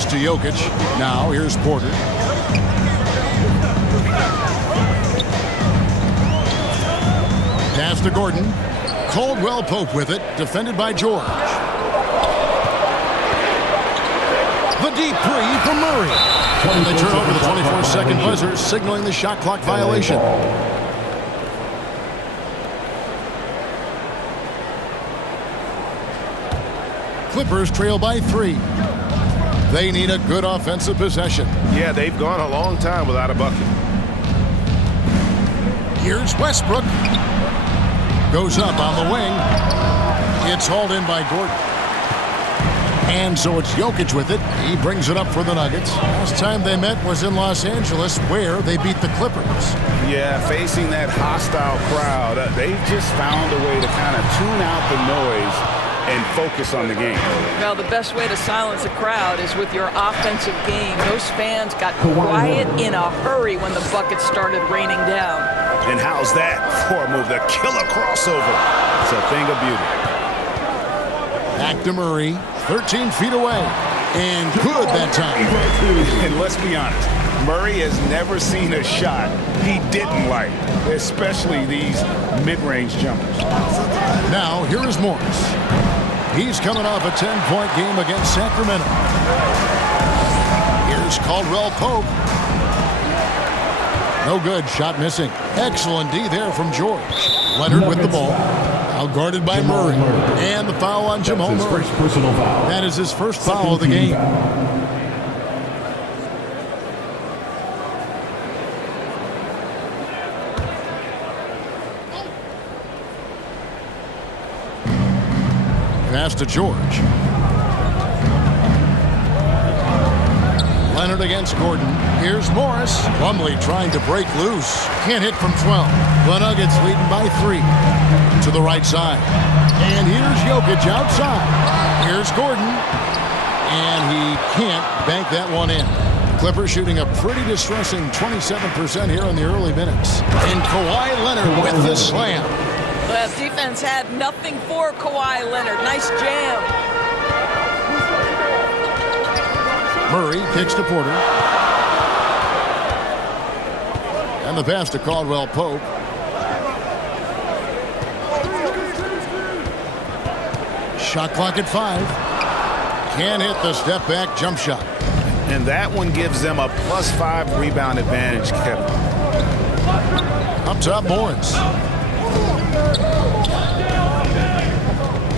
Pass to Jokic. Now here's Porter. Pass to Gordon. Caldwell Pope with it. Defended by George. The deep three from Murray. And they turn over the 24-second buzzer, signaling the shot clock violation. Clippers trail by 3. They need a good offensive possession. Yeah, they've gone a long time without a bucket. Here's Westbrook. Goes up on the wing. It's hauled in by Gordon. And so it's Jokic with it. He brings it up for the Nuggets. Last time they met was in Los Angeles, where they beat the Clippers. Yeah, facing that hostile crowd, they've just found a way to kind of tune out the noise and focus on the game. Well, the best way to silence a crowd is with your offensive game. Those fans got quiet in a hurry when the buckets started raining down. And how's that for a move? The killer crossover. It's a thing of beauty. Back to Murray, 13 feet away. And good that time. And let's be honest, Murray has never seen a shot he didn't like, especially these mid-range jumpers. Now, here is Morris. He's coming off a 10-point game against Sacramento. Here's Caldwell Pope. No good. Shot missing. Excellent D there from George. Leonard with the ball. Now guarded by Murray. And the foul on Jamal Murray. That is his first foul of the game. Pass to George. Leonard against Gordon. Here's Morris. Plumlee trying to break loose. Can't hit from 12. The Nuggets leading by 3. To the right side. And here's Jokic outside. Here's Gordon. And he can't bank that one in. Clippers shooting a pretty distressing 27% here in the early minutes. And Kawhi Leonard with the slam. The defense had nothing for Kawhi Leonard. Nice jam. Murray kicks to Porter. And the pass to Caldwell Pope. Shot clock at 5. Can't hit the step back jump shot. And that one gives them a +5 rebound advantage, Kevin. Up top, Morris.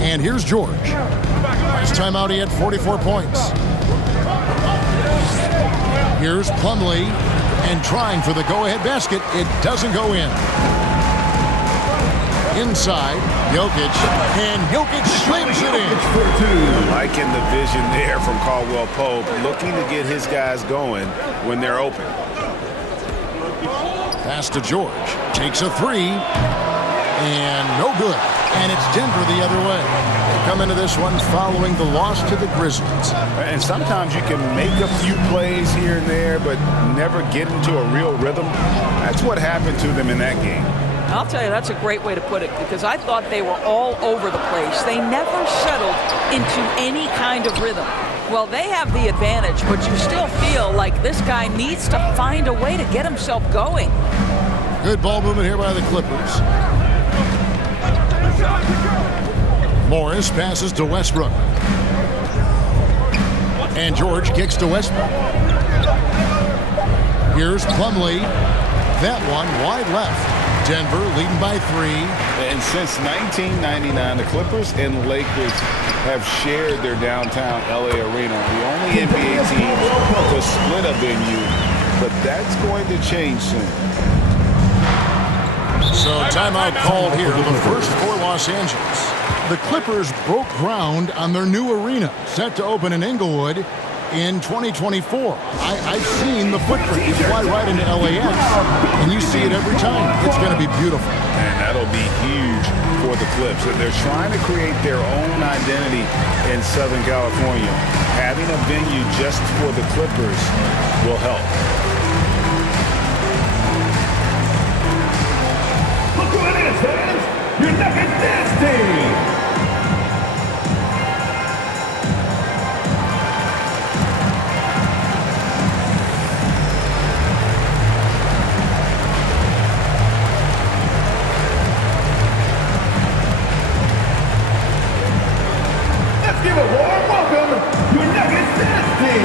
And here's George. Last time out, he had 44 points. Here's Plumlee. And trying for the go-ahead basket. It doesn't go in. Inside, Jokic. And Jokic slams it in. Liking the vision there from Caldwell Pope. Looking to get his guys going when they're open. Pass to George. Takes a 3. And no good. And it's Denver the other way. They come into this one following the loss to the Grizzlies. And sometimes you can make a few plays here and there, but never get into a real rhythm. That's what happened to them in that game. I'll tell you, that's a great way to put it, because I thought they were all over the place. They never settled into any kind of rhythm. Well, they have the advantage, but you still feel like this guy needs to find a way to get himself going. Good ball movement here by the Clippers. Morris passes to Westbrook. And George kicks to Westbrook. Here's Plumlee. That one wide left. Denver leading by 3. And since 1999, the Clippers and Lakers have shared their downtown LA arena. The only NBA team to split a venue, but that's going to change soon. So timeout called here, the first for Los Angeles. The Clippers broke ground on their new arena, set to open in Inglewood in 2024. I've seen the footprint. You fly right into LAX, and you see it every time. It's going to be beautiful. And that'll be huge for the Clips. And they're trying to create their own identity in Southern California. Having a venue just for the Clippers will help. Look who it is, fans! Your Nuggets dance team! It's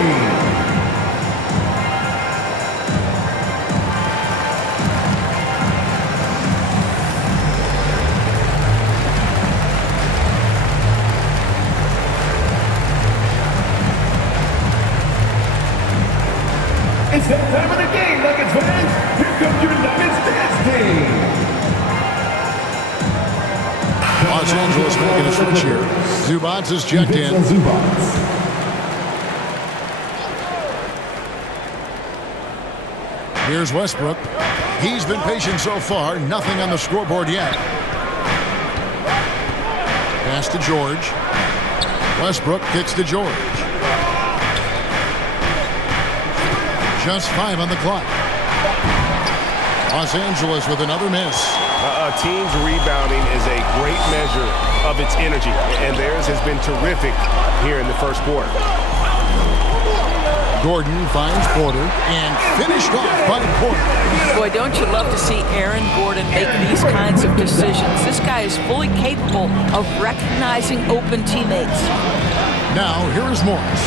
that time of the game, Nuggets fans. Here comes your Nuggets dance team. Los Angeles making a switch here. Zubats is checked in. Here's Westbrook. He's been patient so far. Nothing on the scoreboard yet. Pass to George. Westbrook kicks to George. Just 5 on the clock. Los Angeles with another miss. A team's rebounding is a great measure of its energy, and theirs has been terrific here in the first quarter. Gordon finds Porter and finished off by Porter. Boy, don't you love to see Aaron Gordon make these kinds of decisions. This guy is fully capable of recognizing open teammates. Now, here is Morris.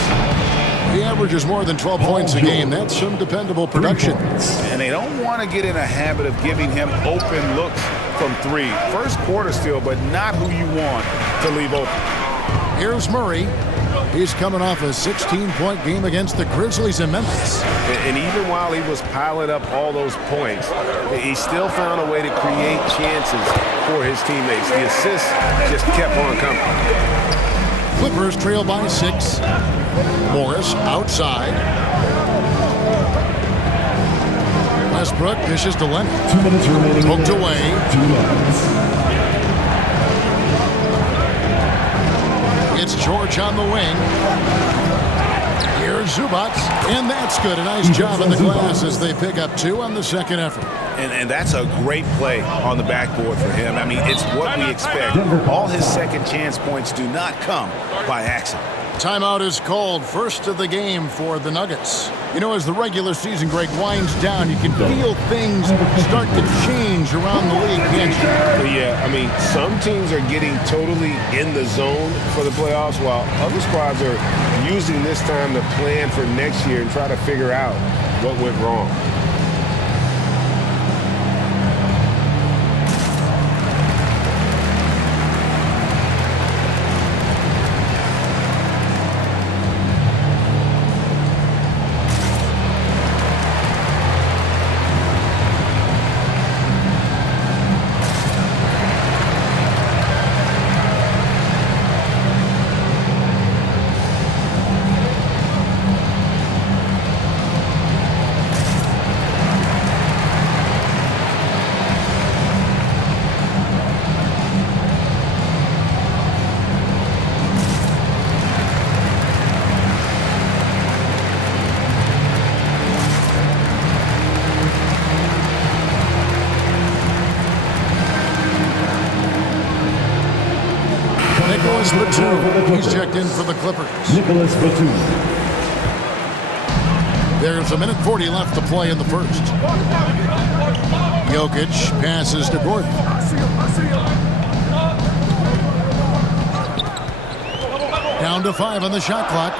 He averages more than 12 points a game. That's some dependable production. And they don't want to get in a habit of giving him open looks from 3. First quarter still, but not who you want to leave open. Here's Murray. He's coming off a 16-point game against the Grizzlies in Memphis. And even while he was piling up all those points, he still found a way to create chances for his teammates. The assists just kept on coming. Clippers trail by 6. Morris outside. Westbrook dishes to Leonard. 2 minutes remaining. Poked away. 2 minutes. It's George on the wing. Here's Zubats, and that's good. A nice job in the glass as they pick up 2 on the second effort. And that's a great play on the backboard for him. I mean, it's what we expect. All his second chance points do not come by accident. Timeout is called. First of the game for the Nuggets. You know, as the regular season, Greg, winds down, you can feel things start to change around the league, can't you? Yeah, I mean, some teams are getting totally in the zone for the playoffs, while other squads are using this time to plan for next year and try to figure out what went wrong. Nicholas Batum. He's checked in for the Clippers. Nicholas Batum. There's 1:40 left to play in the first. Jokic passes to Gordon. Down to 5 on the shot clock.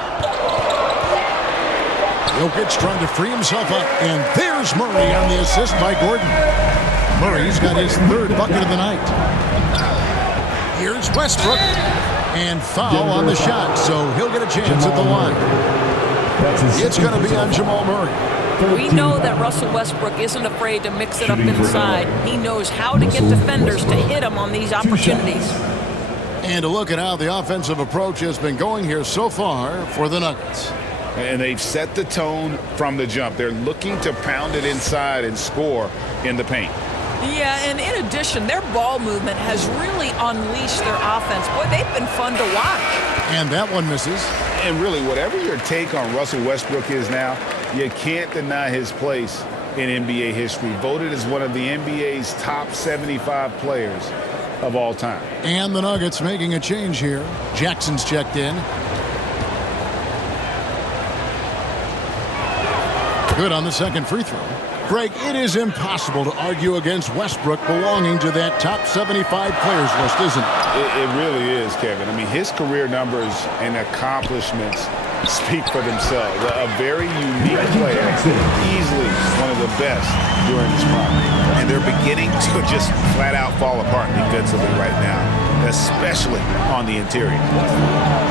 Jokic trying to free himself up, and there's Murray on the assist by Gordon. Murray's got his 3rd bucket of the night. Here's Westbrook, and foul on the shot, so he'll get a chance at the line. It's going to be on Jamal Murray. We know that Russell Westbrook isn't afraid to mix it up inside. He knows how to get defenders to hit him on these opportunities. And to look at how the offensive approach has been going here so far for the Nuggets. And they've set the tone from the jump. They're looking to pound it inside and score in the paint. Yeah, and in addition, their ball movement has really unleashed their offense. Boy, they've been fun to watch. And that one misses. And really, whatever your take on Russell Westbrook is now, you can't deny his place in NBA history. Voted as one of the NBA's top 75 players of all time. And the Nuggets making a change here. Jackson's checked in. Good on the second free throw. Greg, it is impossible to argue against Westbrook belonging to that top 75 players list, isn't it? It really is, Kevin. I mean, his career numbers and accomplishments speak for themselves. A very unique player, easily one of the best during this prime. And they're beginning to just flat out fall apart defensively right now, especially on the interior.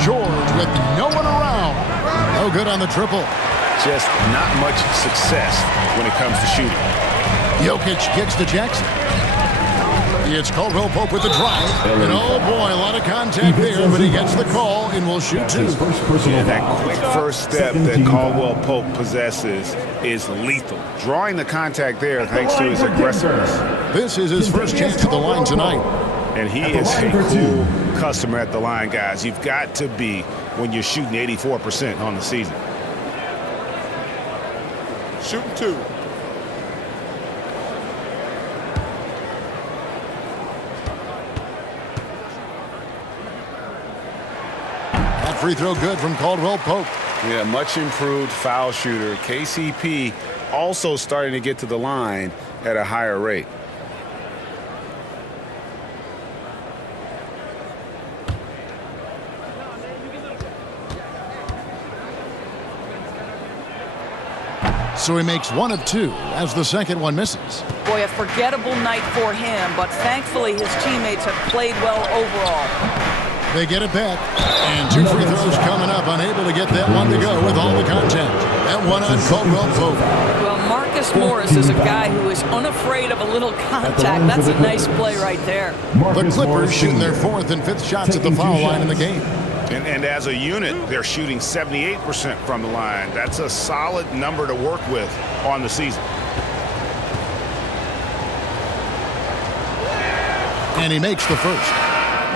George with no one around. No good on the triple. Just not much success when it comes to shooting. Jokic kicks to Jackson. It's Caldwell Pope with the drive. And oh boy, a lot of contact there, but he gets the call and will shoot two. Yeah, that quick first step that Caldwell Pope possesses is lethal. Drawing the contact there thanks to his aggressiveness. This is his first chance at the line tonight. And he is a cool customer at the line, guys. You've got to be when you're shooting 84% on the season. Shooting two. Free throw good from Caldwell Pope. Yeah, much improved foul shooter. KCP also starting to get to the line at a higher rate. So he makes one of two as the second one misses. Boy, a forgettable night for him, but thankfully his teammates have played well overall. They get it back, and two free throws coming up, unable to get that one to go with all the contact. That one on Caldwell Pope. Well, Marcus Morris is a guy who is unafraid of a little contact. That's a nice play right there. The Clippers shooting their fourth and fifth shots at the foul line in the game. And as a unit, they're shooting 78% from the line. That's a solid number to work with on the season. And he makes the first.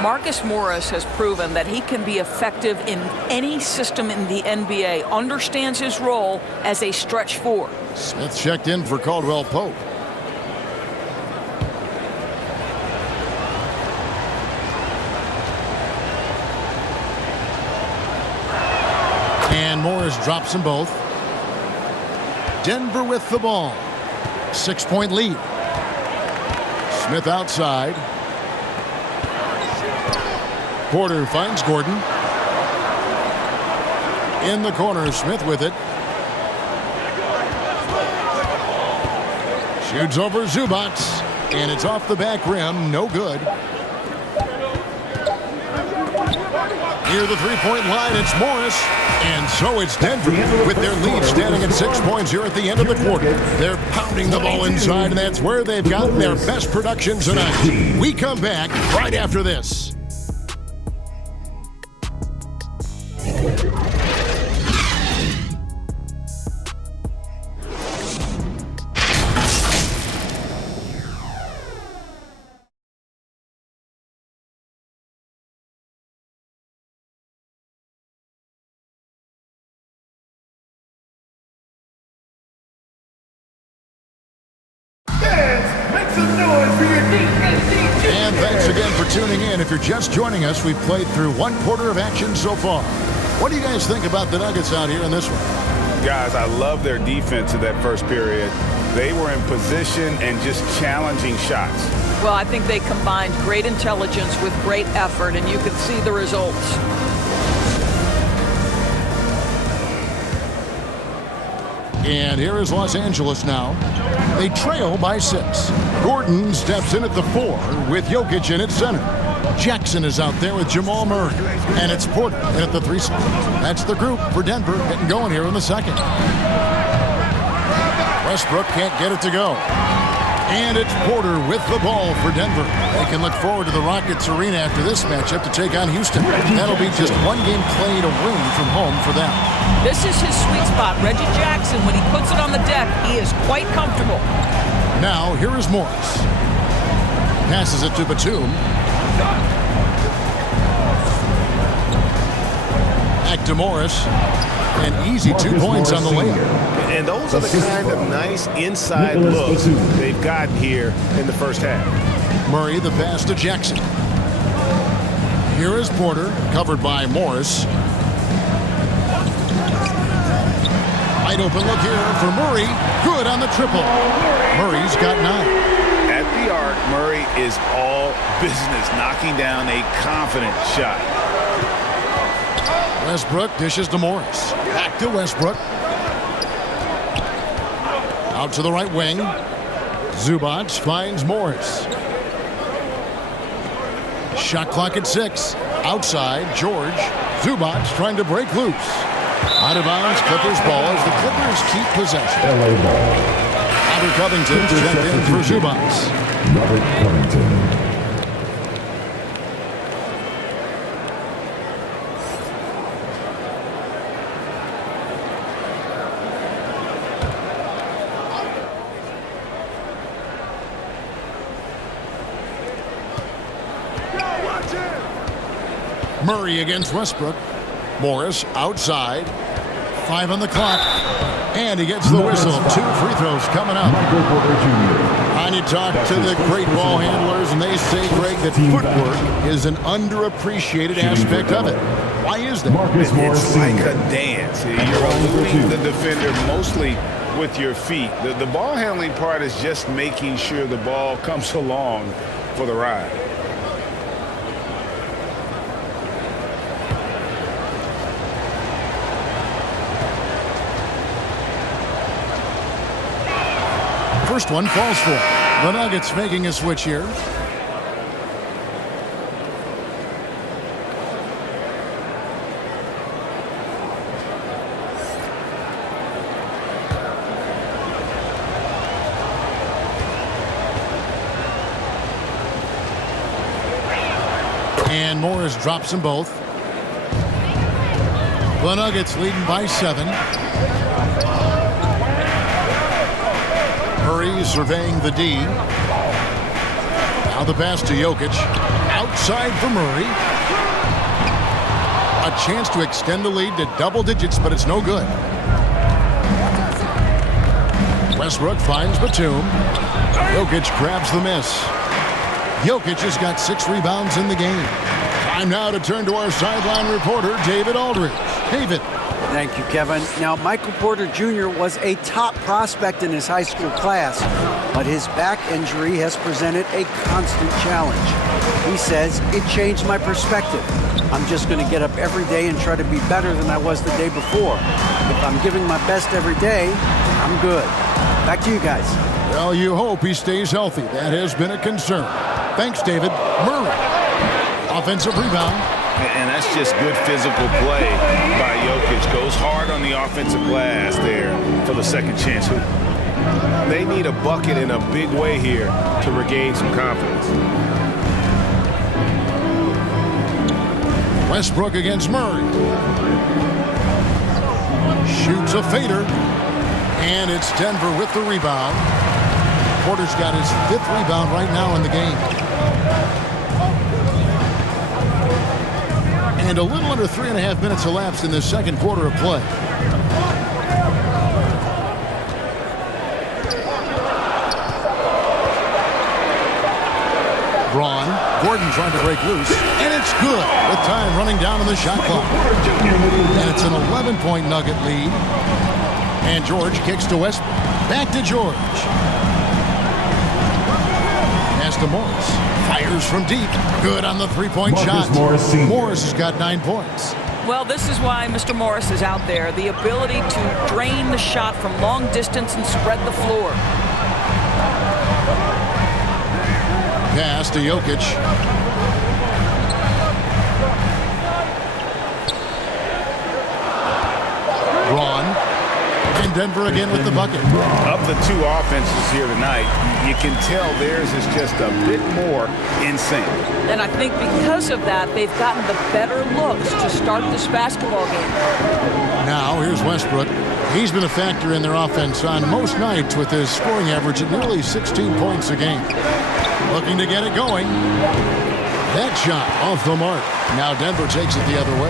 Marcus Morris has proven that he can be effective in any system in the NBA, understands his role as a stretch four. Smith checked in for Caldwell Pope. And Morris drops them both. Denver with the ball. 6-point lead. Smith outside. Porter finds Gordon. In the corner, Smith with it. Shoots over Zubac, and it's off the back rim. No good. Near the three-point line, it's Morris. And so it's Denver with their lead standing at 6 points here at the end of the quarter. They're pounding the ball inside, and that's where they've gotten their best production tonight. We come back right after this. And thanks again for tuning in. If you're just joining us, we've played through one quarter of action so far. What do you guys think about the Nuggets out here in this one? Guys, I love their defense in that first period. They were in position and just challenging shots. Well, I think they combined great intelligence with great effort, and you can see the results. And here is Los Angeles now. They trail by 6. Gordon steps in at the 4 with Jokic in at center. Jackson is out there with Jamal Murray. And it's Porter in at the 3 slot. That's the group for Denver getting going here in the second. Westbrook can't get it to go. And it's Porter with the ball for Denver. They can look forward to the Rockets Arena after this matchup to take on Houston. That'll be just one game played away from home for them. This is his sweet spot. Reggie Jackson, when he puts it on the deck, he is quite comfortable. Now, here is Morris. Passes it to Batum. Back to Morris. An easy 2 points on the layup. And those are the kind of nice inside looks they've gotten here in the first half. Murray the pass to Jackson. Here is Porter, covered by Morris. Wide open look here for Murray. Good on the triple. Murray's got 9. At the arc, Murray is all business, knocking down a confident shot. Westbrook dishes to Morris. Back to Westbrook. Out to the right wing. Zubac finds Morris. Shot clock at 6. Outside, George. Zubac trying to break loose. Out of bounds, Clippers ball as the Clippers keep possession. LA ball. Robert Covington checked in for Zubac. Robert Covington. Murray against Westbrook. Morris outside. 5 on the clock. And he gets the whistle. 2 free throws coming up. Michael Porter Jr. And you talk to the great ball handlers, and they say, Greg, that footwork is an underappreciated aspect of it. Why is that? Marcus Morris It's like Sr. a dance. You're eluding the defender mostly with your feet. The ball handling part is just making sure the ball comes along for the ride. First one falls for. The Nuggets making a switch here. And Morris drops them both. The Nuggets leading by 7. Murray surveying the D. Now the pass to Jokic. Outside for Murray. A chance to extend the lead to double digits, but it's no good. Westbrook finds Batum. Jokic grabs the miss. Jokic has got 6 rebounds in the game. Time now to turn to our sideline reporter, David Aldridge. David. Thank you, Kevin. Now, Michael Porter Jr. was a top prospect in his high school class, but his back injury has presented a constant challenge. He says, it changed my perspective. I'm just going to get up every day and try to be better than I was the day before. If I'm giving my best every day, I'm good. Back to you guys. Well, you hope he stays healthy. That has been a concern. Thanks, David. Murray. Offensive rebound. And that's just good physical play by Jokic. Goes hard on the offensive glass there for the second chance. They need a bucket in a big way here to regain some confidence. Westbrook against Murray. Shoots a fader. And it's Denver with the rebound. Porter's got his 5th rebound right now in the game. And a little under 3.5 minutes elapsed in the second quarter of play. Braun. Gordon trying to break loose. And it's good with time running down on the shot clock. And it's an 11-point Nugget lead. And George kicks to Westbrook. Back to George. Pass to Morris. Fires from deep. Good on the 3-point shot. Morris has got 9 points. Well, this is why Mr. Morris is out there. The ability to drain the shot from long distance and spread the floor. Pass to Jokic. Braun. And Denver again with the bucket. Of the 2 offenses here tonight, you can tell theirs is just a bit more in sync. And I think because of that, they've gotten the better looks to start this basketball game. Now, here's Westbrook. He's been a factor in their offense on most nights with his scoring average at nearly 16 points a game. Looking to get it going. That shot off the mark. Now Denver takes it the other way.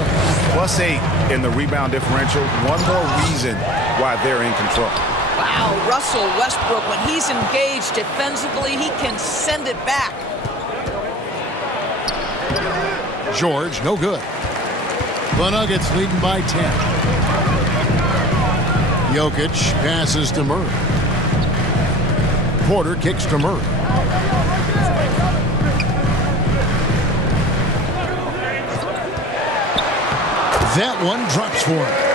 +8 in the rebound differential. One more reason why they're in control. Wow, Russell Westbrook, when he's engaged defensively, he can send it back. George, no good. The Nuggets leading by 10. Jokic passes to Murray. Porter kicks to Murray. That one drops for him.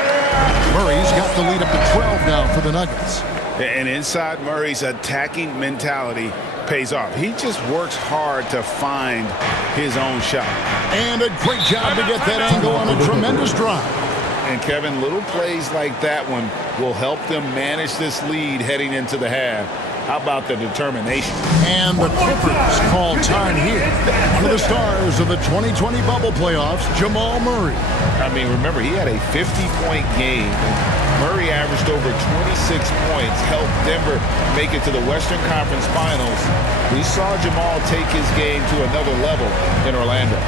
Murray's got the lead up to 12 now for the Nuggets. And inside Murray's attacking mentality pays off. He just works hard to find his own shot. And a great job to get that angle on a tremendous drive. And Kevin, little plays like that one will help them manage this lead heading into the half. How about the determination? And the Clippers call time here. One of the stars of the 2020 bubble playoffs, Jamal Murray. I mean, remember, he had a 50-point game. Murray averaged over 26 points, helped Denver make it to the Western Conference Finals. We saw Jamal take his game to another level in Orlando.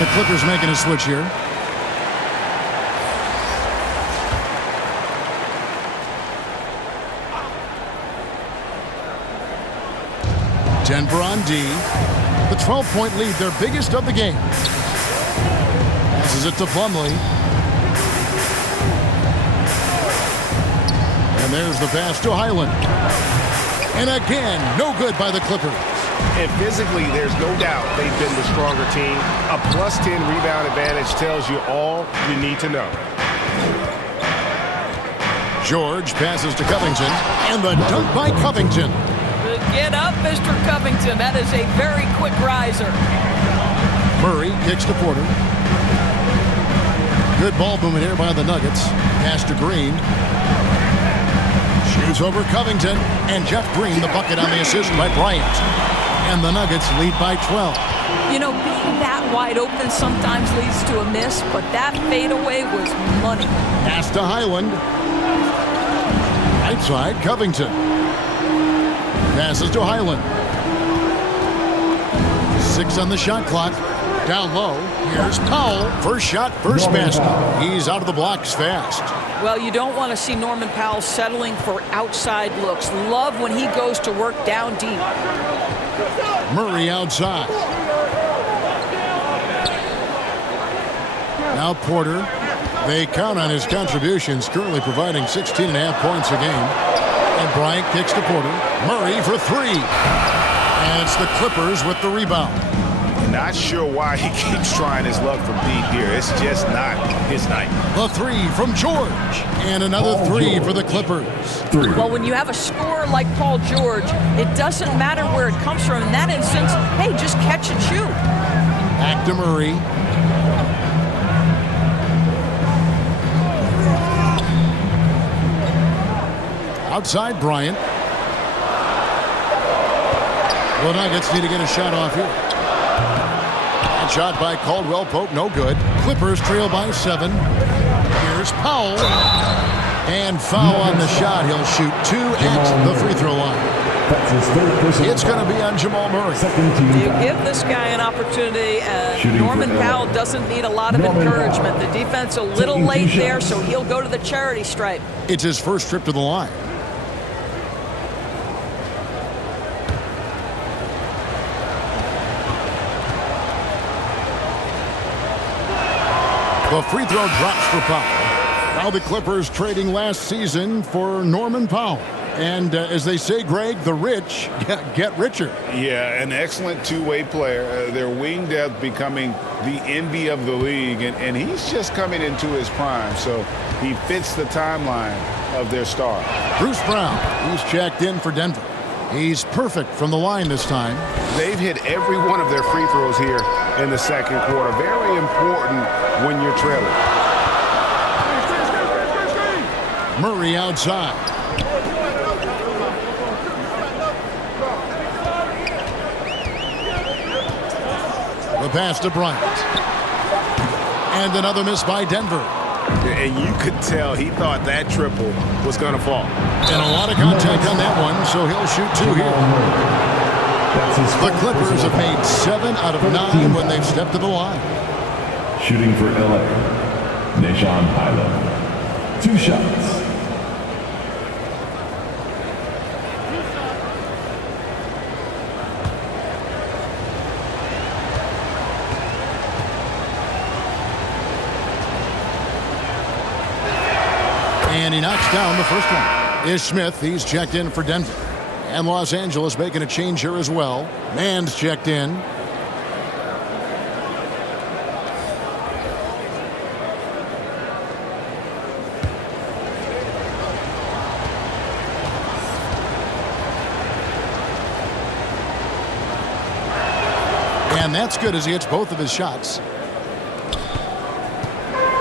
The Clippers making a switch here. Denver on D. The 12-point lead, their biggest of the game. Passes it to Plumlee. And there's the pass to Highland. And again, no good by the Clippers. And physically, there's no doubt they've been the stronger team. A +10 rebound advantage tells you all you need to know. George passes to Covington, and the dunk by Covington. Get up, Mr. Covington. That is a very quick riser. Murray kicks to Porter. Good ball movement here by the Nuggets. Pass to Green. Shoots over Covington, and Jeff Green the bucket on the assist by Bryant. And the Nuggets lead by 12. You know, being that wide open sometimes leads to a miss, but that fadeaway was money. Pass to Highland. Right side, Covington. Passes to Highland. 6 on the shot clock. Down low. Here's Powell. First shot, first basket. He's out of the blocks fast. Well, you don't want to see Norman Powell settling for outside looks. Love when he goes to work down deep. Murray outside. Now Porter. They count on his contributions, currently providing 16.5 points a game. And Bryant kicks to Porter. Murray for 3. And it's the Clippers with the rebound. Not sure why he keeps trying his luck from deep here. It's just not his night. The 3 from George. And another 3 for the Clippers. Well, when you have a scorer like Paul George, it doesn't matter where it comes from. In that instance, hey, just catch and shoot. Back to Murray. Outside Bryant. The Nuggets need to get a shot off here. That shot by Caldwell Pope, no good. Clippers trail by 7. Here's Powell. And foul on the shot. He'll shoot 2 at the free throw line. It's going to be on Jamal Murray. You give this guy an opportunity, and Norman Powell doesn't need a lot of encouragement. The defense a little late there, so he'll go to the charity stripe. It's his first trip to the line. The free throw drops for Powell. Now the Clippers trading last season for Norman Powell. And as they say, Greg, the rich get richer. Yeah, an excellent two-way player. Their wing depth becoming the envy of the league, and he's just coming into his prime, so he fits the timeline of their star. Bruce Brown, he's checked in for Denver. He's perfect from the line this time. They've hit every one of their free throws here in the second quarter. Very important when you're trailing. Murray outside. The pass to Bryant. And another miss by Denver. And you could tell he thought that triple was going to fall. And a lot of contact on that one, so he'll shoot 2 here. The Clippers have made 7 out of 9 when they've stepped to the line. Shooting for LA, Nah'Shon Hyland. 2 shots. And he knocks down the first one. Ish Smith, he's checked in for Denver. And Los Angeles making a change here as well. Mann's checked in. And that's good as he hits both of his shots.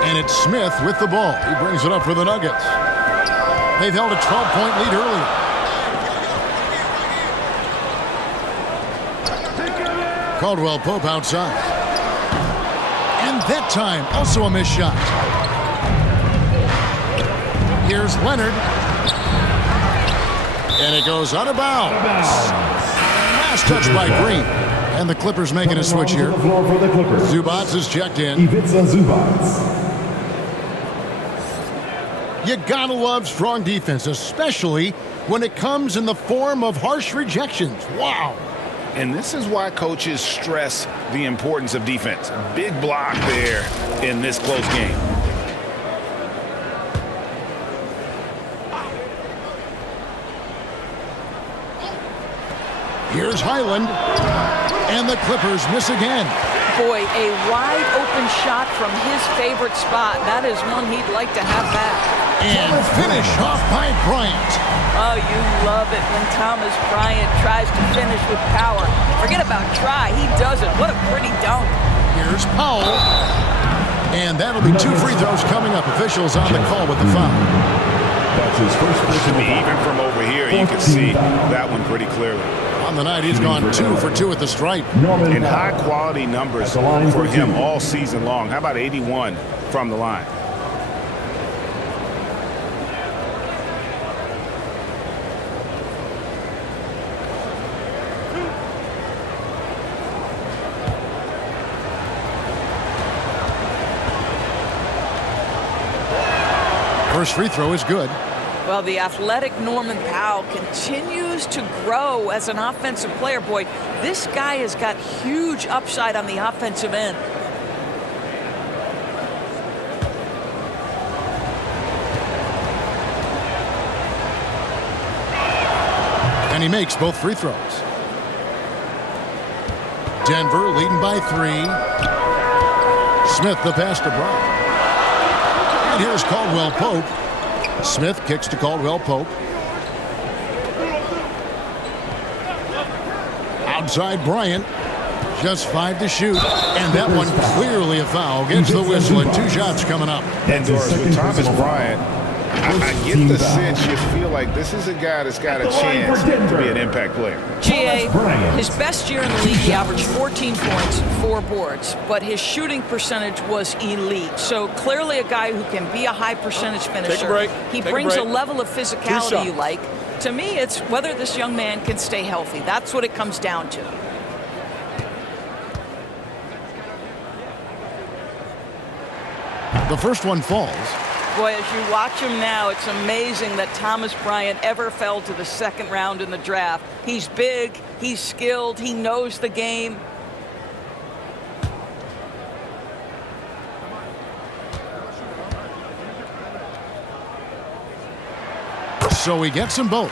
And it's Smith with the ball. He brings it up for the Nuggets. They've held a 12-point lead earlier. Caldwell Pope outside. And that time, also a missed shot. Here's Leonard. And it goes out of bounds. Last touch by Green. And the Clippers making a switch here. Zubats is checked in. Ivica Zubats. You gotta love strong defense, especially when it comes in the form of harsh rejections. Wow. And this is why coaches stress the importance of defense. Big block there in this close game. Here's Hyland. And the Clippers miss again. Boy, a wide open shot from his favorite spot. That is one he'd like to have back. And finish off by Bryant. Oh, you love it when Thomas Bryant tries to finish with power. Forget about try. He does it. What a pretty dunk. Here's Powell. And that'll be 2 free throws coming up. Officials on the call with the foul. That's his first personal foul. Even from over here, you can see that one pretty clearly. On the night, he's gone 2 for 2 at the stripe. And high-quality numbers for him all season long. How about 81 from the line? First free throw is good. Well, the athletic Norman Powell continues to grow as an offensive player. Boy, this guy has got huge upside on the offensive end. And he makes both free throws. Denver leading by 3. Smith the pass to Bryant. And here's Caldwell Pope. Smith kicks to Caldwell Pope. Outside Bryant. Just 5 to shoot. And that one clearly a foul. Gets the whistle and 2 shots coming up. And Doris, with Thomas Bryant, I get the sense you feel like this is a guy that's got a chance to be an impact player. GA, his best year in the league, he averaged 14 points, 4 boards, but his shooting percentage was elite. So clearly a guy who can be a high percentage finisher. He brings a level of physicality you like. To me, it's whether this young man can stay healthy. That's what it comes down to. The first one falls. Boy, as you watch him now, it's amazing that Thomas Bryant ever fell to the second round in the draft. He's big, he's skilled, he knows the game. So he gets them both.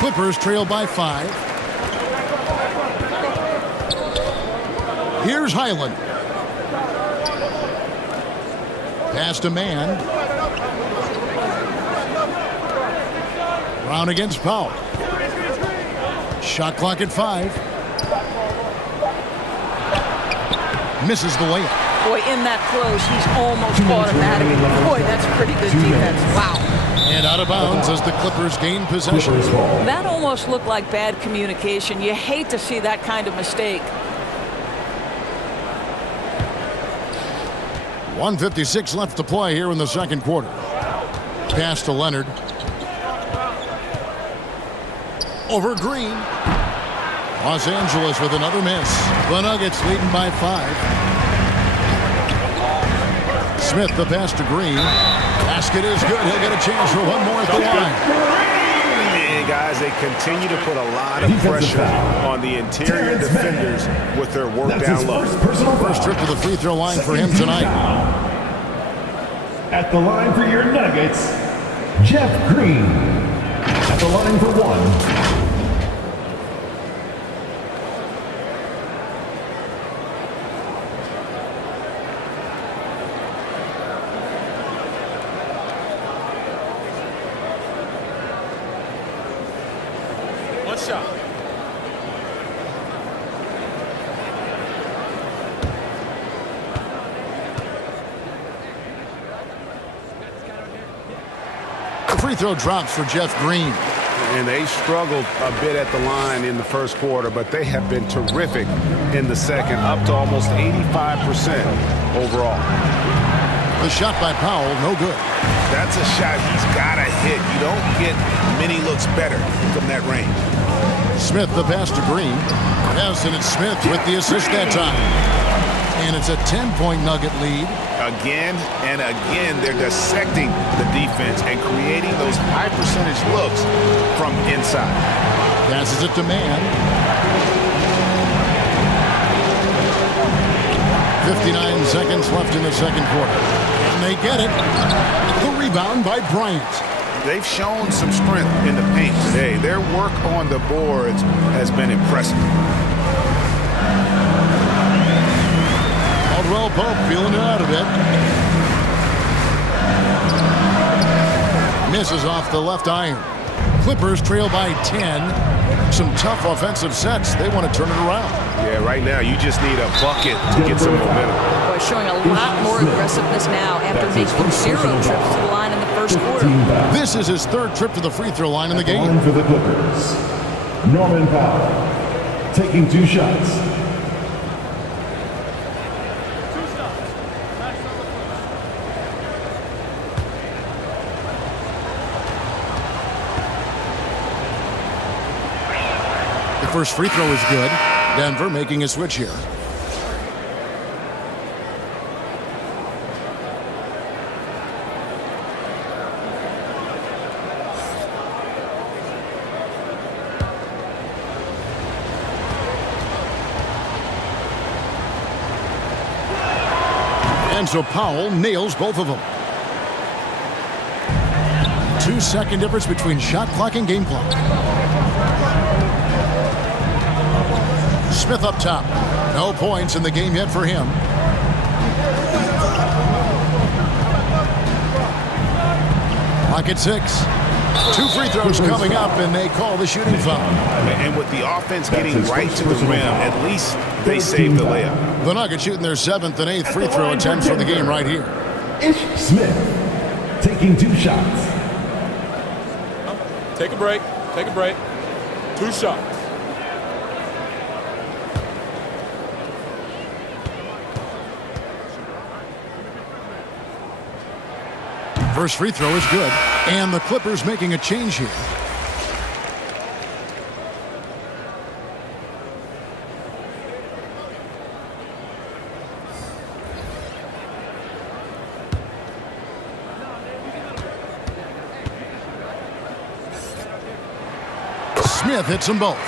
Clippers trail by 5. Here's Hyland. Pass to Mann. Brown against Powell. Shot clock at 5. Misses the layup. Boy, in that close, he's almost automatic. Boy, that's pretty good defense. Wow. And out of bounds as the Clippers gain possession. That almost looked like bad communication. You hate to see that kind of mistake. 1:56 left to play here in the second quarter. Pass to Leonard. Over Green. Los Angeles with another miss. The Nuggets leading by 5. Smith the pass to Green. Basket is good. He'll get a chance for one more at the line. And guys, they continue to put a lot of pressure on the interior defenders with their work down low. First trip to the free throw line for him tonight. At the line for your Nuggets, Jeff Green. At the line for one. Free throw drops for Jeff Green. And they struggled a bit at the line in the first quarter, but they have been terrific in the second, up to almost 85% overall. The shot by Powell, no good. That's a shot he's got to hit. You don't get many looks better from that range. Smith the pass to Green. Yes, and it's Smith with the assist that time. And it's a 10-point Nugget lead. Again and again, they're dissecting the defense and creating those high percentage looks from inside. Passes it to Mann. 59 seconds left in the second quarter. And they get it. The rebound by Bryant. They've shown some strength in the paint today. Their work on the boards has been impressive. Caldwell Pope feeling it out a bit. Misses off the left iron. Clippers trail by 10. Some tough offensive sets. They want to turn it around. Yeah, right now you just need a bucket to get some momentum. Boy, showing a lot more aggressiveness now after making 0 trips to the line in the first quarter. This is his third trip to the free throw line in the game. For the Clippers, Norman Powell taking 2 shots. The first free throw is good. Denver making a switch here. And so Powell nails both of them. 2-second difference between shot clock and game clock. Smith up top. No points in the game yet for him. Clock at 6. 2 free throws coming up, and they call the shooting foul. And with the offense getting right to the rim, at least they saved the layup. The Nuggets shooting their 7th and 8th free throw attempts for the game right here. Ish Smith taking 2 shots. Take a break. Take a break. 2 shots. First free throw is good, and the Clippers making a change here. Smith hits them both.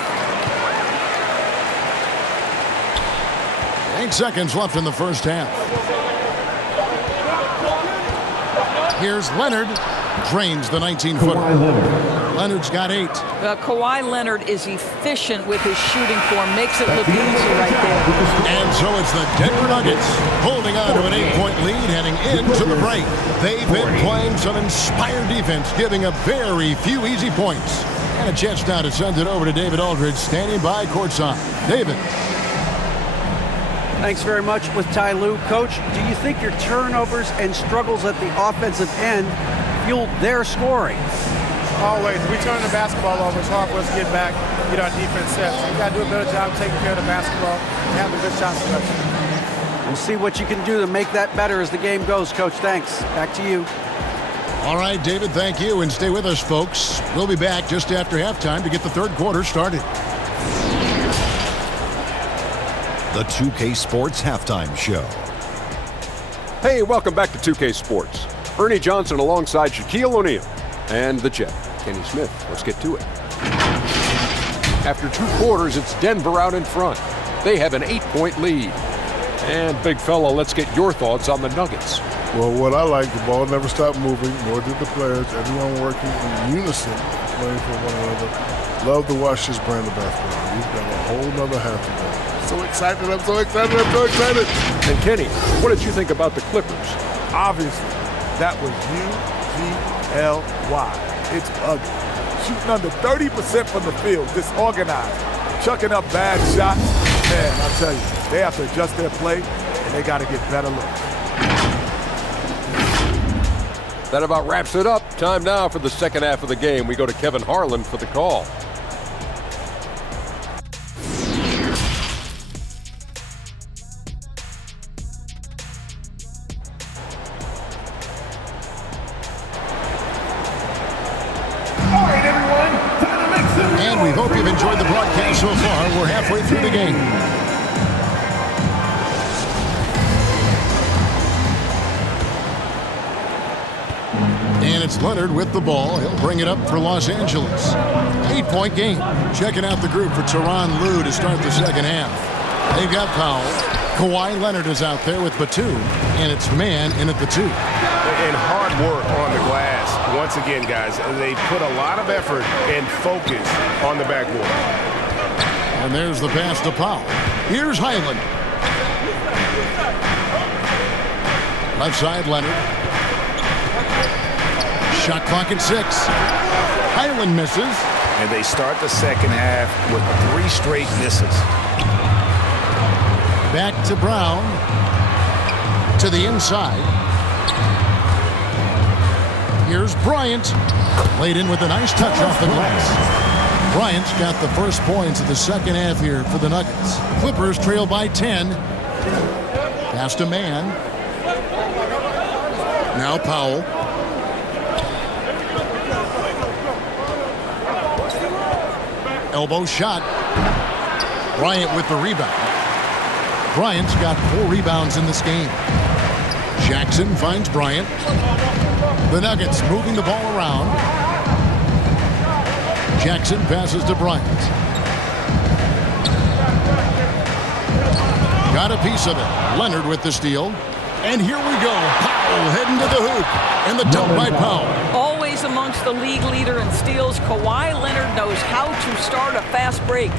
8 seconds left in the first half. Here's Leonard. Drains the 19-footer. Leonard's got 8. Kawhi Leonard is efficient with his shooting form. Makes it look easy right there. And so it's the Denver Nuggets holding on to an 8-point lead heading into the break. They've been playing some inspired defense, giving up very few easy points. And a chance now to send it over to David Aldridge, standing by courtside. David. Thanks very much with Ty Lue. Coach, do you think your turnovers and struggles at the offensive end fueled their scoring? Always. We turn the basketball over. It's hard for us to get back, get our defense set. So we got to do a better job taking care of the basketball and having a good shot selection. We'll see what you can do to make that better as the game goes, Coach. Thanks. Back to you. All right, David, thank you. And stay with us, folks. We'll be back just after halftime to get the third quarter started. The 2K Sports Halftime Show. Hey, welcome back to 2K Sports. Ernie Johnson alongside Shaquille O'Neal and the Jet, Kenny Smith. Let's get to it. After 2 quarters, it's Denver out in front. They have an 8-point lead. And big fella, let's get your thoughts on the Nuggets. Well, what I like, the ball never stopped moving, nor did the players. Everyone working in unison, playing for one another. Love to watch this brand of basketball. We've got a whole nother half to go. So excited, I'm so excited, I'm so excited. And Kenny, what did you think about the Clippers? Obviously, that was U-G-L-Y. It's ugly. Shooting under 30% from the field, disorganized, chucking up bad shots. Man, I'll tell you, they have to adjust their play, and they got to get better looks. That about wraps it up. Time now for the second half of the game. We go to Kevin Harlan for the call. And we hope you've enjoyed the broadcast so far. We're halfway through the game. And it's Leonard with the ball. He'll bring it up for Los Angeles. 8-point game. Checking out the group for Tyronn Lue to start the second half. They've got Powell. Kawhi Leonard is out there with Batum. And it's man in at the 2. And hard work on the glass. Once again, guys, they put a lot of effort and focus on the backboard. And there's the pass to Powell. Here's Highland. Left side, Leonard. Shot clock at 6. Highland misses. And they start the second half with 3 straight misses. Back to Brown. To the inside. Here's Bryant. Laid in with a nice touch off the glass. Bryant's got the first points of the second half here for the Nuggets. Clippers trail by 10. Pass to man. Now Powell. Elbow shot. Bryant with the rebound. Bryant's got 4 rebounds in this game. Jackson finds Bryant. The Nuggets moving the ball around. Jackson passes to Bryant. Got a piece of it. Leonard with the steal. And here we go. Powell heading to the hoop. And the dunk by Powell. Always amongst the league leader in steals, Kawhi Leonard knows how to start a fast break.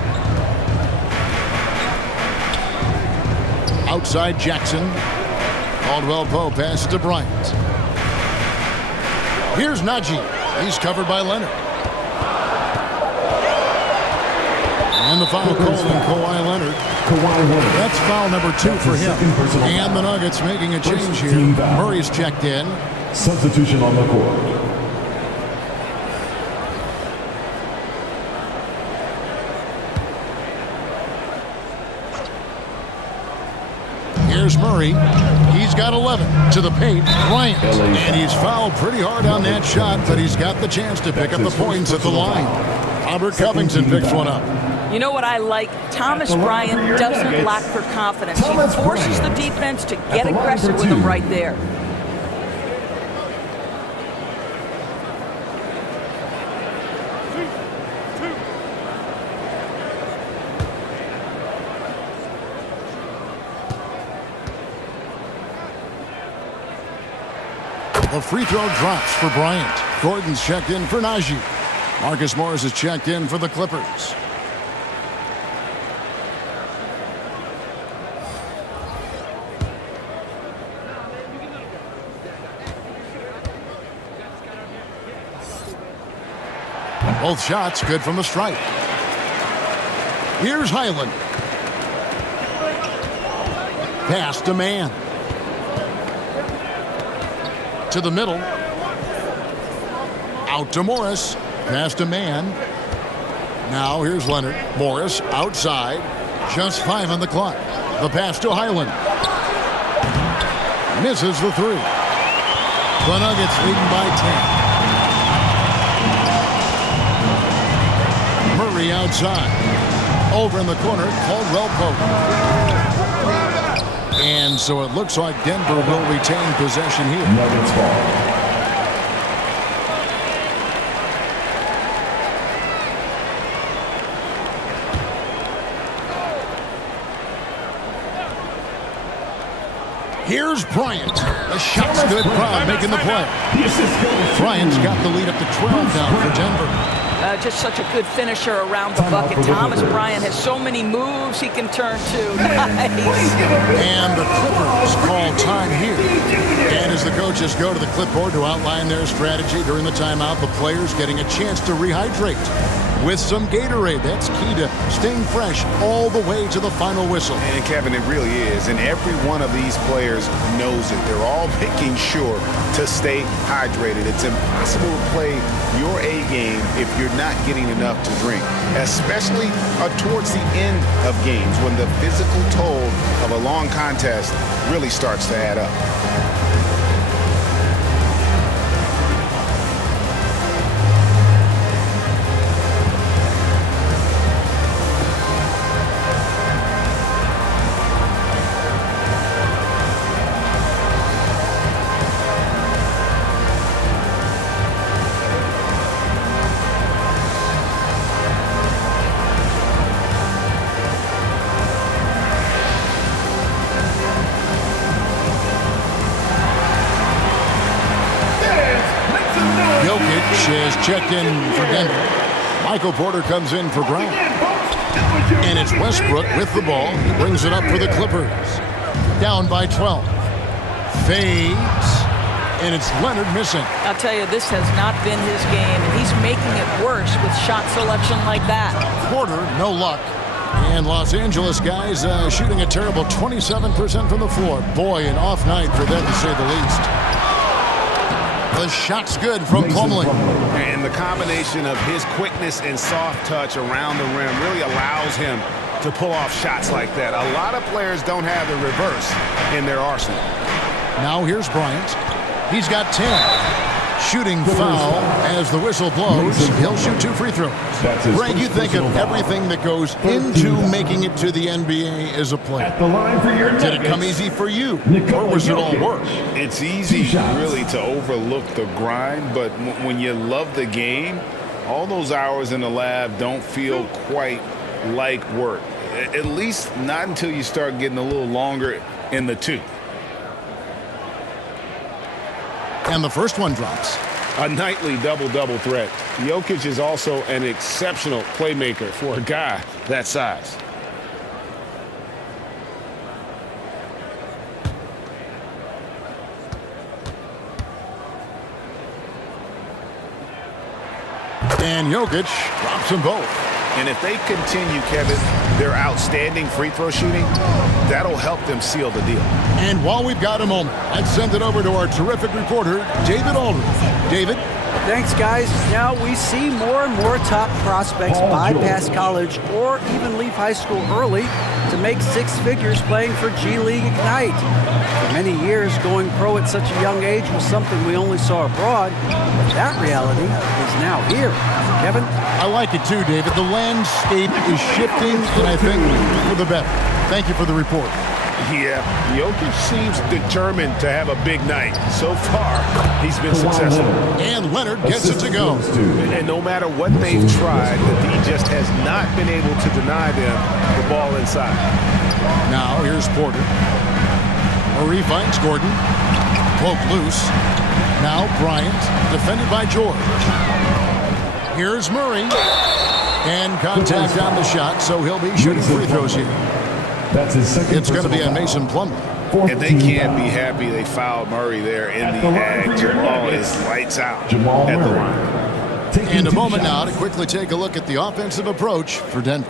Outside Jackson. Caldwell Pope passes to Bryant. Here's Najee. He's covered by Leonard. And the foul called on Kawhi Leonard. That's foul number 2 for him. And the Nuggets making a change here. Murray's checked in. Substitution on the court. Here's Murray. He's got 11 to the paint. Bryant. And he's fouled pretty hard on that shot, but he's got the chance to pick up the points at the line. Robert Covington picks one up. You know what I like? Thomas Bryant doesn't lack for confidence. He forces the defense to get aggressive with him right there. The free throw drops for Bryant. Gordon's checked in for Najee. Marcus Morris is checked in for the Clippers. Both shots good from the stripe. Here's Highland. Pass to man. To the middle. Out to Morris. Pass to man. Now here's Leonard. Morris outside. Just 5 on the clock. The pass to Highland. Misses the 3. The Nuggets leading by 10. Murray outside. Over in the corner, Caldwell Pope. And so it looks like Denver will retain possession here. Nuggets ball. Here's Bryant. The shot's good. Brown making the play. Bryant's got the lead up to 12 now for Denver. Just such a good finisher around the bucket. Thomas Bryant has so many moves he can turn to. Nice. And the Clippers call time here. And as the coaches go to the clipboard to outline their strategy during the timeout, the players getting a chance to rehydrate with some Gatorade. That's key to staying fresh all the way to the final whistle. And Kevin, it really is. And every one of these players knows it. They're all making sure to stay hydrated. It's impossible to play your A game if you're not getting enough to drink, especially towards the end of games when the physical toll of a long contest really starts to add up. Is checked in for Denver. Michael Porter comes in for Brown. And it's Westbrook with the ball. He brings it up for the Clippers. Down by 12. Fades. And it's Leonard missing. I'll tell you, this has not been his game, and he's making it worse with shot selection like that. Porter, no luck. And Los Angeles guys shooting a terrible 27% from the floor. Boy, an off night for them to say the least. The shot's good from Plumlee. And the combination of his quickness and soft touch around the rim really allows him to pull off shots like that. A lot of players don't have the reverse in their arsenal. Now here's Bryant. He's got 10. Shooting foul as the whistle blows. He'll shoot 2 free throws. Greg, you think of everything that goes into making it to the NBA as a player. Did it come easy for you, or was it all work? It's easy, really, to overlook the grind, but when you love the game, all those hours in the lab don't feel quite like work. At least not until you start getting a little longer in the tooth. And the first one drops. A nightly double-double threat. Jokic is also an exceptional playmaker for a guy that size. And Jokic drops them both. And if they continue, Kevin, their outstanding free throw shooting, that'll help them seal the deal. And while we've got a moment, let's send it over to our terrific reporter, David Aldridge. David? Thanks, guys. Now we see more and more top prospects bypass college or even leave high school early to make 6 figures playing for G League Ignite. For many years, going pro at such a young age was something we only saw abroad, but that reality is now here. Kevin? I like it too, David. The landscape is shifting, and I think for the better. Thank you for the report. Yeah, Jokic seems determined to have a big night. So far, he's been successful. And Leonard gets it to go. And no matter what they've tried, the D just has not been able to deny them the ball inside. Now here's Porter. Murray finds Gordon. Poke loose. Now Bryant, defended by George. Here's Murray. And contact on the shot, so he'll be shooting free throws here. That's his second. It's going to be a Mason Plumlee. And they can't be happy they fouled Murray there in the act. Jamal is lights out at the line. And a moment now to quickly take a look at the offensive approach for Denver.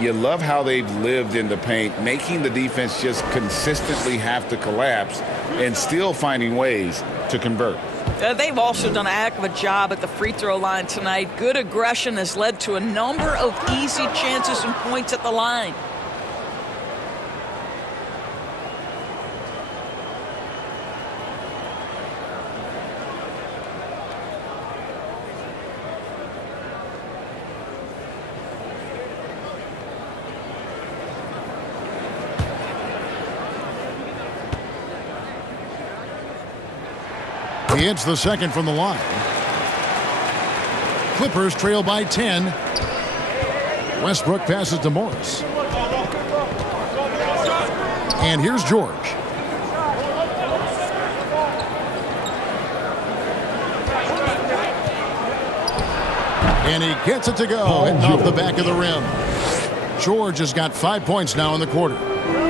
You love how they've lived in the paint, making the defense just consistently have to collapse and still finding ways to convert. They've also done a heck of a job at the free throw line tonight. Good aggression has led to a number of easy chances and points at the line. He hits the second from the line. Clippers trail by 10. Westbrook passes to Morris. And here's George. And he gets it to go, hitting off the back of the rim. George has got 5 points now in the quarter.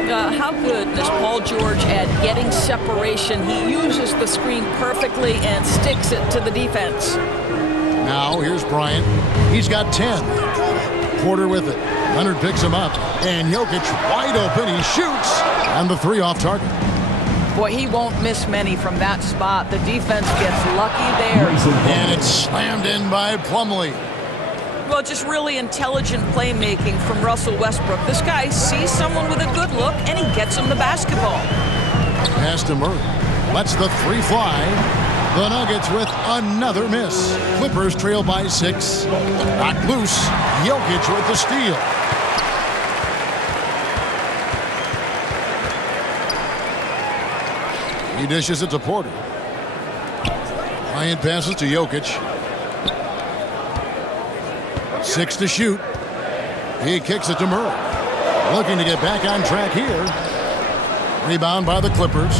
How good is Paul George at getting separation? He uses the screen perfectly and sticks it to the defense. Now here's Bryant. He's got 10. Porter with it. Leonard picks him up. And Jokic wide open. He shoots. And the three off target. Boy, he won't miss many from that spot. The defense gets lucky there. And it's slammed in by Plumlee. Well, just really intelligent playmaking from Russell Westbrook. This guy sees someone with a good look, and he gets him the basketball. Pass to Murray. Lets the three fly. The Nuggets with another miss. Clippers trail by 6. Knocked loose. Jokic with the steal. He dishes it to Porter. Bryant passes to Jokic. 6 to shoot. He kicks it to Murray. Looking to get back on track here. Rebound by the Clippers.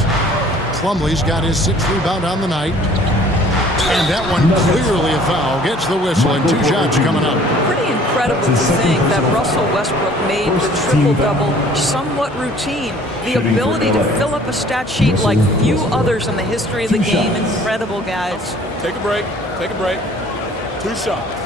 Plumlee's got his 6th rebound on the night. And that one clearly a foul. Gets the whistle and 2 shots coming up. Pretty incredible to think that Russell Westbrook made the triple-double somewhat routine. The ability to fill up a stat sheet like few others in the history of the game. Incredible, guys. Take a break. Take a break. 2 shots.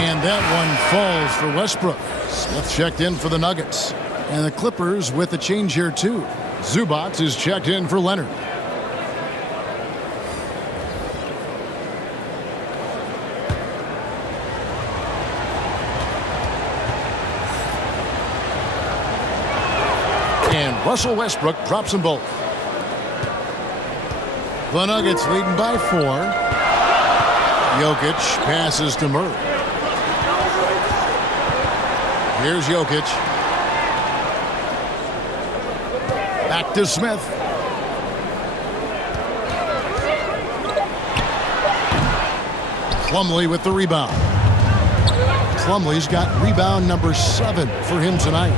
And that one falls for Westbrook. Smith checked in for the Nuggets. And the Clippers with a change here, too. Zubac is checked in for Leonard. And Russell Westbrook drops them both. The Nuggets leading by 4. Jokic passes to Murray. Here's Jokic. Back to Smith. Plumlee with the rebound. Plumlee's got rebound number 7 for him tonight.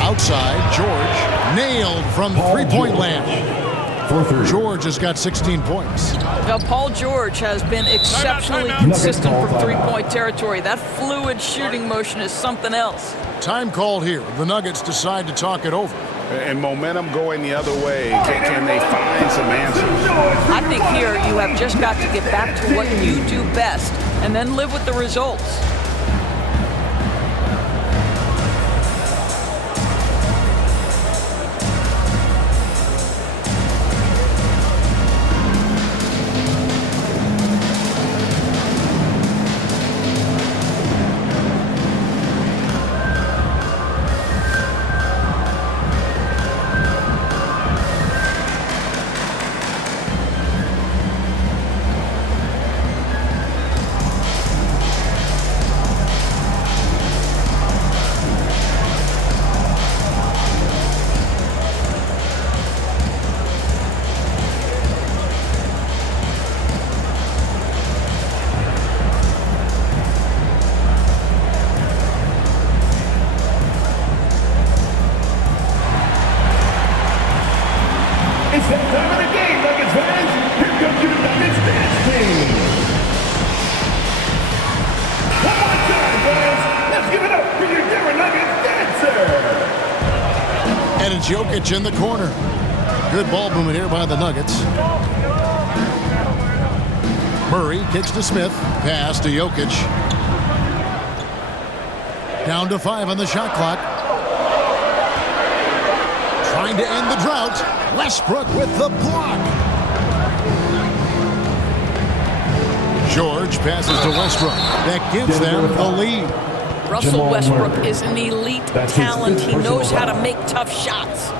Outside, George nailed from three-point land. George has got 16 points. Now, Paul George has been exceptionally consistent from three-point territory. That fluid shooting motion is something else. Time called here. The Nuggets decide to talk it over. And momentum going the other way. Can they find some answers? I think here you have just got to get back to what you do best and then live with the results. Jokic in the corner. Good ball movement here by the Nuggets. Murray kicks to Smith. Pass to Jokic. Down to 5 on the shot clock. Trying to end the drought. Westbrook with the block. George passes to Westbrook. That gives them the lead. Russell Westbrook is an elite talent. He knows how to make tough shots.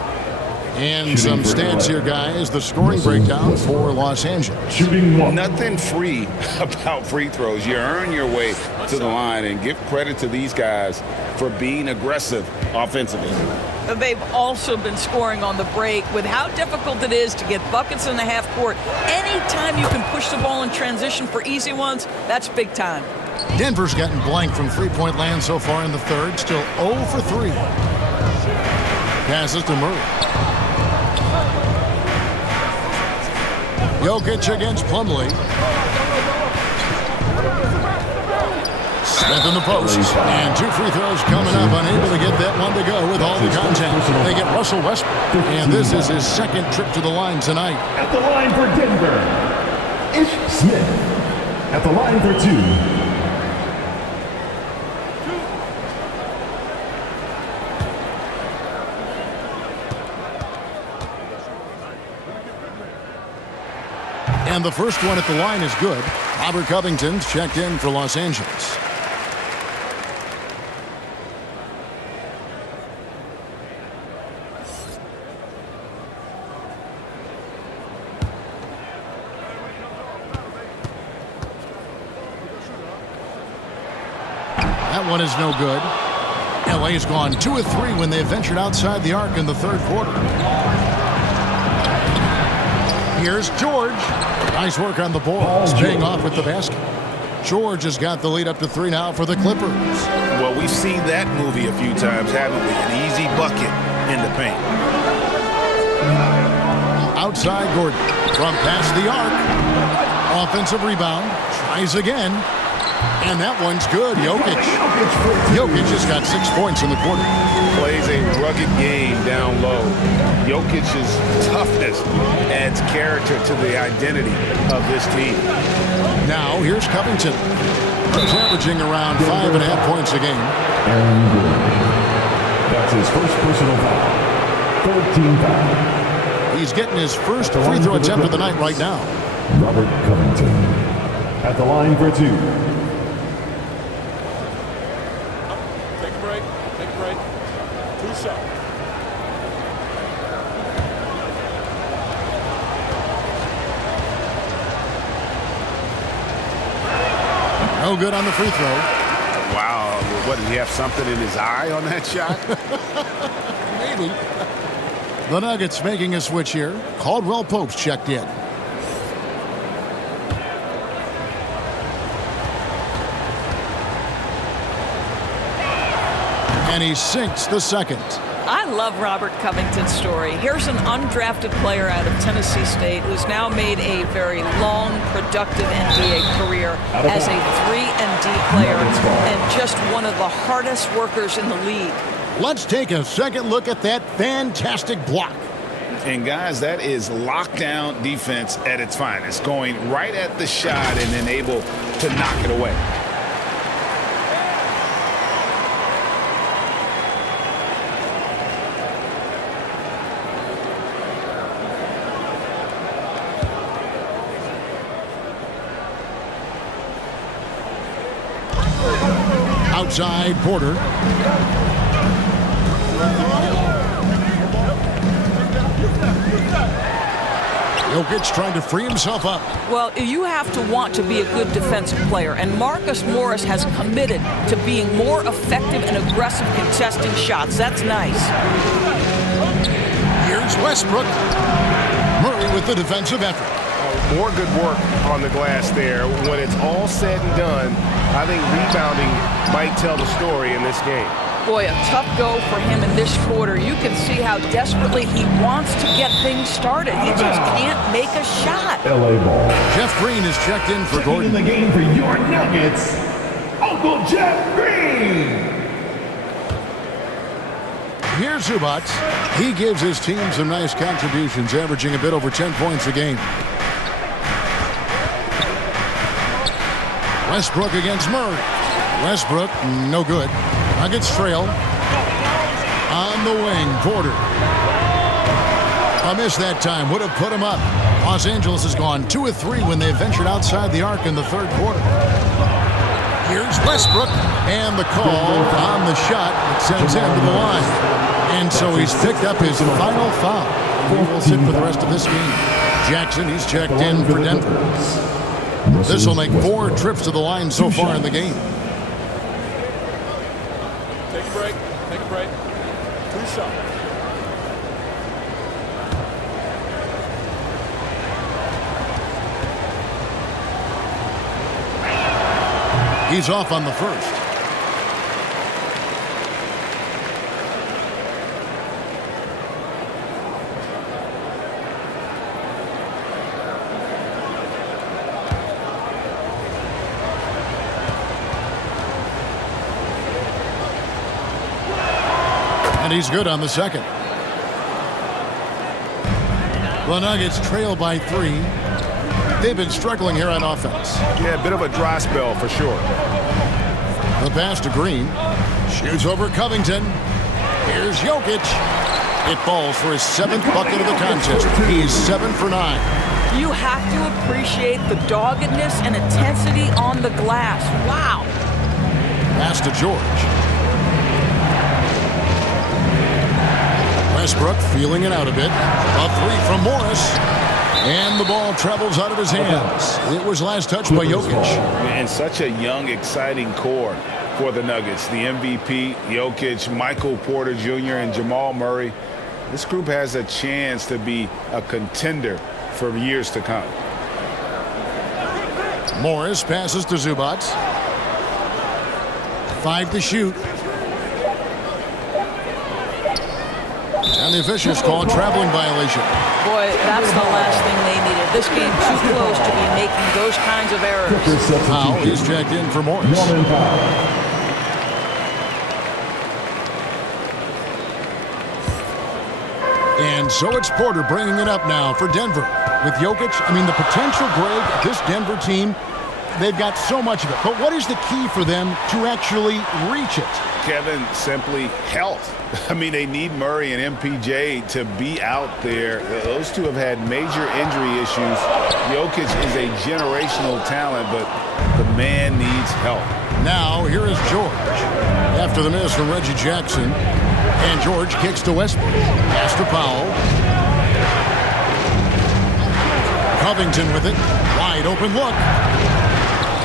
And some stats here, guys. The scoring breakdown for Los Angeles. Nothing free about free throws. You earn your way to the line, and give credit to these guys for being aggressive offensively. They've also been scoring on the break. With how difficult it is to get buckets in the half court, anytime you can push the ball in transition for easy ones, that's big time. Denver's gotten blank from three-point land so far in the third. Still 0 for 3. Passes to Murray. Jokic against Plumlee. Smith in the post. And 2 free throws coming up. Unable to get that one to go with all the contact. They get Russell Westbrook. And this is his second trip to the line tonight. At the line for Denver, Ish Smith. At the line for 2. And the first one at the line is good. Robert Covington's checked in for Los Angeles. That one is no good. LA's gone 2 of 3 when they ventured outside the arc in the third quarter. Here's George. Nice work on the ball. It's paying off with the basket. George has got the lead up to 3 now for the Clippers. Well, we've seen that movie a few times, haven't we? An easy bucket in the paint. Outside Gordon. From past the arc. Offensive rebound. Tries again. And that one's good. Jokic. Jokic has got 6 points in the quarter. Plays a rugged game down low. Jokic's toughness adds character to the identity of this team. Now here's Covington. He's averaging around 5.5 points a game. Aaron Gordon. That's his first personal foul. 13 foul. He's getting his first free throw attempt of the night right now. Robert Covington. At the line for 2. Take a break. Take a break. 2 shots. No good on the free throw. Wow. What, did he have something in his eye on that shot? Maybe. The Nuggets making a switch here. Caldwell Pope's checked in. And he sinks the second. I love Robert Covington's story. Here's an undrafted player out of Tennessee State who's now made a very long, productive NBA career as a 3-and-D player and just one of the hardest workers in the league. Let's take a second look at that fantastic block. And guys, that is lockdown defense at its finest, going right at the shot and then able to knock it away. Outside Porter. Jokic trying to free himself up. Well, you have to want to be a good defensive player, and Marcus Morris has committed to being more effective and aggressive contesting shots. That's nice. Here's Westbrook. Murray with the defensive effort. More good work on the glass there. When it's all said and done, I think rebounding might tell the story in this game. Boy, a tough go for him in this quarter. You can see how desperately he wants to get things started. He just can't make a shot. LA ball. Jeff Green is checked in for Gordon. In the game for your Nuggets, Uncle Jeff Green. Here's Zubac. He gives his team some nice contributions, averaging a bit over 10 points a game. Westbrook against Murray. Westbrook, no good. Nuggets trail. On the wing, Porter. A miss that time. Would have put him up. Los Angeles has gone 2 of 3 when they ventured outside the arc in the third quarter. Here's Westbrook. And the call on the shot that sends him to the line. And so he's picked up his final foul. He will sit for the rest of this game. Jackson, he's checked in for Denver. This will make 4 trips to the line so far in the game. Take a break. Take a break. 2 shots. He's off on the first. And he's good on the second. The Nuggets trail by 3. They've been struggling here on offense. Yeah, a bit of a dry spell for sure. The pass to Green. Shoots over Covington. Here's Jokic. It falls for his 7th bucket of the contest. He's 7 for 9. You have to appreciate the doggedness and intensity on the glass. Wow. Pass to George. Westbrook feeling it out a bit. A 3 from Morris. And the ball travels out of his hands. It was last touched by Jokic. And such a young, exciting core for the Nuggets. The MVP, Jokic, Michael Porter Jr., and Jamal Murray. This group has a chance to be a contender for years to come. Morris passes to Zubac. 5 to shoot. And the officials call a traveling violation. Boy, that's the last thing they needed. This game too close to be making those kinds of errors. Powell is checked in for Morris. And so it's Porter bringing it up now for Denver. With Jokic, I mean, the potential, Greg, this Denver team, they've got so much of it. But what is the key for them to actually reach it? Kevin, simply health. I mean, they need Murray and MPJ to be out there. Those two have had major injury issues. Jokic is a generational talent, but the man needs help. Now, here is George. After the miss from Reggie Jackson. And George kicks to Westbrook. Pass to Powell. Covington with it. Wide open look.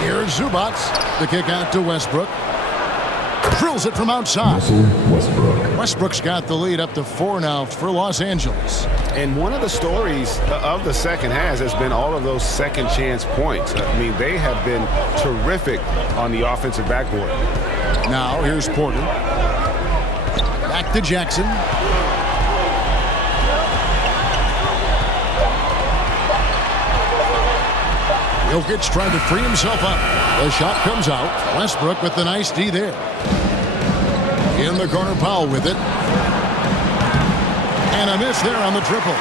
Here's Zubac. The kick out to Westbrook. Drills it from outside. Westbrook's got the lead up to 4 now for Los Angeles. And one of the stories of the second half has been all of those second chance points. I mean, they have been terrific on the offensive backboard. Now here's Porter. Back to Jackson. Jokic trying to free himself up. The shot comes out. Westbrook with the nice D there. In the corner, Powell with it. And a miss there on the triple.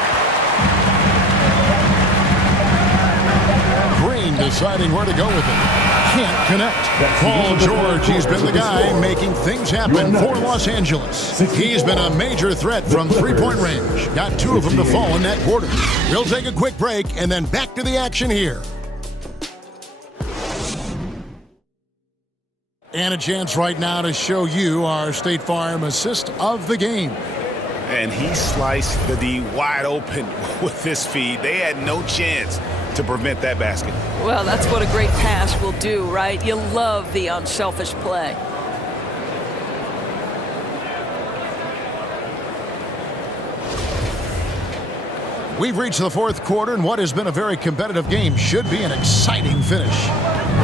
Green deciding where to go with it. Can't connect. Paul George, he's been the guy making things happen for Los Angeles. He's been a major threat from three-point range. Got 2 of them to fall in that quarter. We'll take a quick break and then back to the action here. And a chance right now to show you our State Farm assist of the game. And he sliced the D wide open with this feed. They had no chance to prevent that basket. Well, that's what a great pass will do, right? You love the unselfish play. We've reached the 4th quarter, and what has been a very competitive game should be an exciting finish.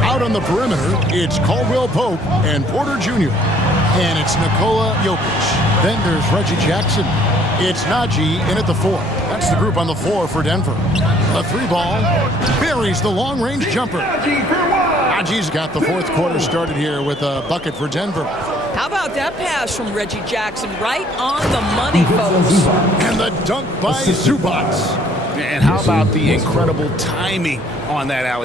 Out on the perimeter, it's Caldwell Pope and Porter Jr. And it's Nikola Jokic. Then there's Reggie Jackson. It's Najee in at the 4. That's the group on the floor for Denver. A 3-ball buries the long-range jumper. Najee's got the 4th quarter started here with a bucket for Denver. How about that pass from Reggie Jackson? Right on the money, folks. And the dunk by Zubac. And how about the incredible timing on that alley?